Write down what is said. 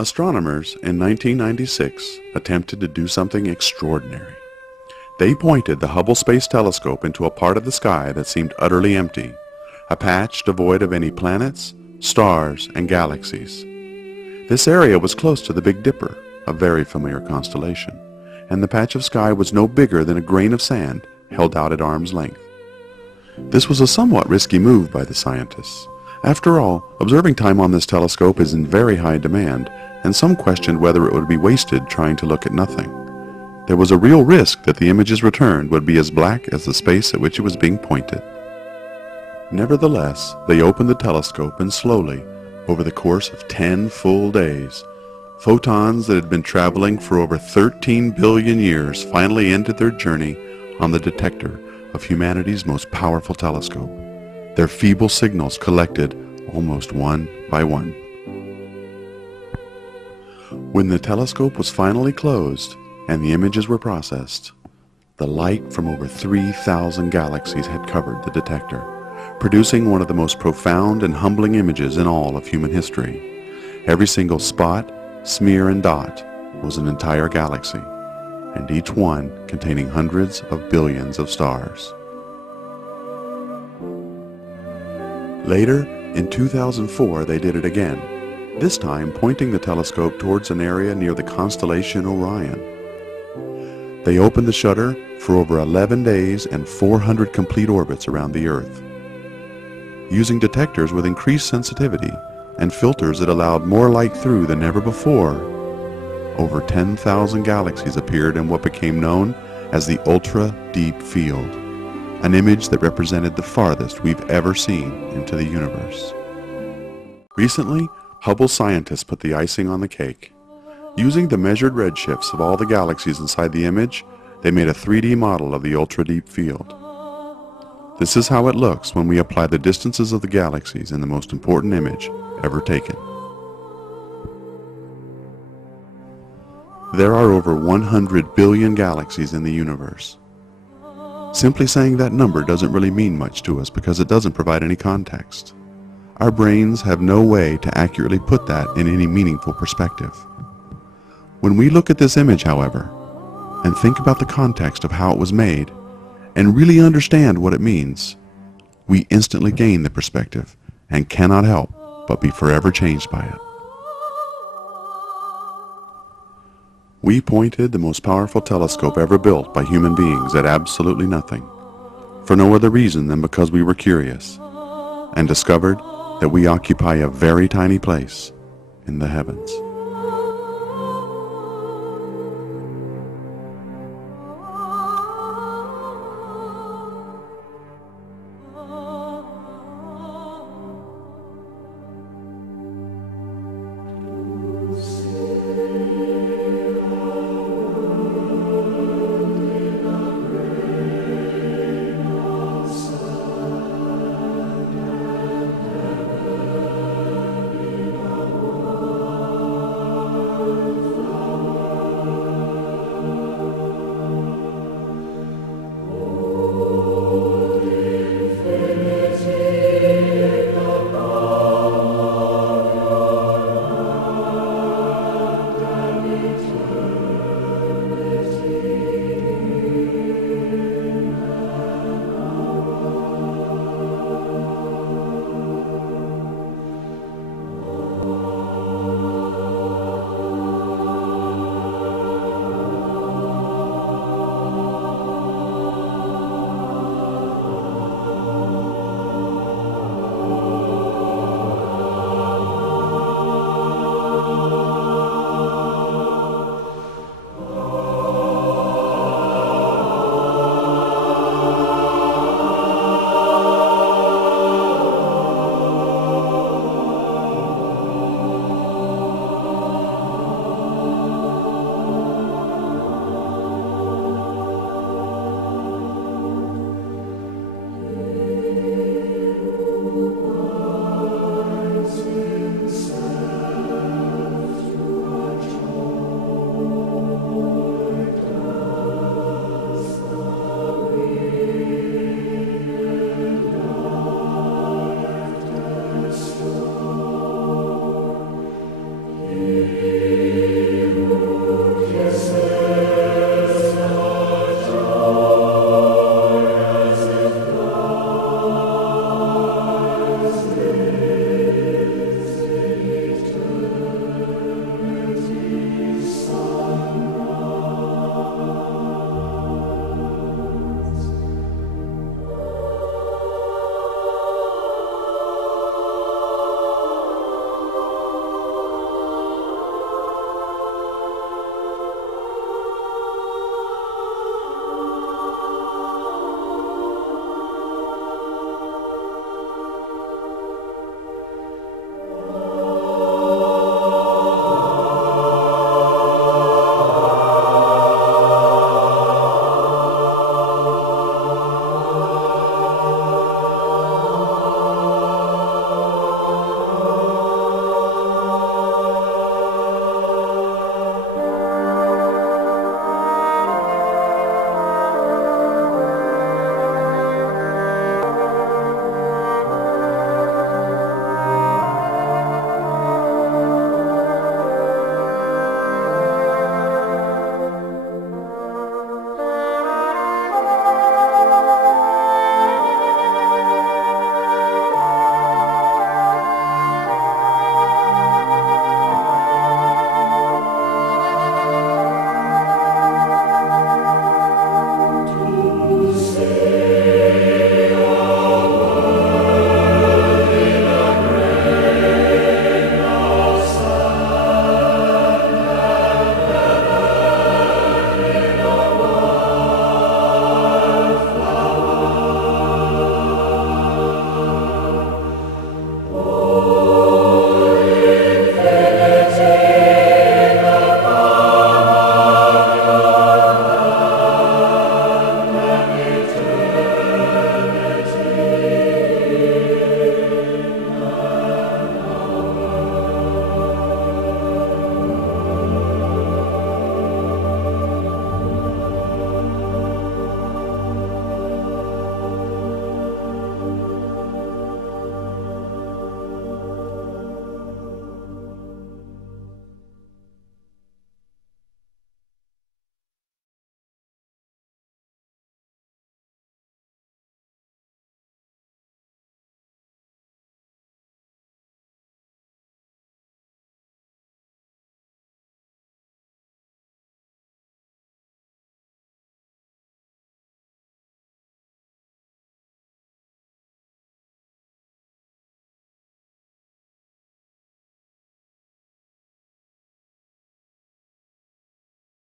Astronomers in 1996 attempted to do something extraordinary. They pointed the Hubble Space Telescope into a part of the sky that seemed utterly empty, a patch devoid of any planets, stars, and galaxies. This area was close to the Big Dipper, a very familiar constellation, and the patch of sky was no bigger than a grain of sand held out at arm's length. This was a somewhat risky move by the scientists. After all, observing time on this telescope is in very high demand, and some questioned whether it would be wasted trying to look at nothing. There was a real risk that the images returned would be as black as the space at which it was being pointed. Nevertheless, they opened the telescope and slowly, over the course of 10 full days, photons that had been traveling for over 13 billion years finally ended their journey on the detector of humanity's most powerful telescope. Their feeble signals collected almost one by one. When the telescope was finally closed and the images were processed, the light from over 3,000 galaxies had covered the detector, producing one of the most profound and humbling images in all of human history. Every single spot, smear, and dot was an entire galaxy, and each one containing hundreds of billions of stars. Later, in 2004, they did it again, this time pointing the telescope towards an area near the constellation Orion. They opened the shutter for over 11 days and 400 complete orbits around the Earth. Using detectors with increased sensitivity and filters that allowed more light through than ever before, over 10,000 galaxies appeared in what became known as the ultra-deep field, an image that represented the farthest we've ever seen into the universe. Recently, Hubble scientists put the icing on the cake. Using the measured redshifts of all the galaxies inside the image, they made a 3D model of the ultra-deep field. This is how it looks when we apply the distances of the galaxies in the most important image ever taken. There are over 100 billion galaxies in the universe. Simply saying that number doesn't really mean much to us because it doesn't provide any context. Our brains have no way to accurately put that in any meaningful perspective. When we look at this image, however, and think about the context of how it was made, and really understand what it means, we instantly gain the perspective and cannot help but be forever changed by it. We pointed the most powerful telescope ever built by human beings at absolutely nothing, for no other reason than because we were curious, and discovered that we occupy a very tiny place in the heavens.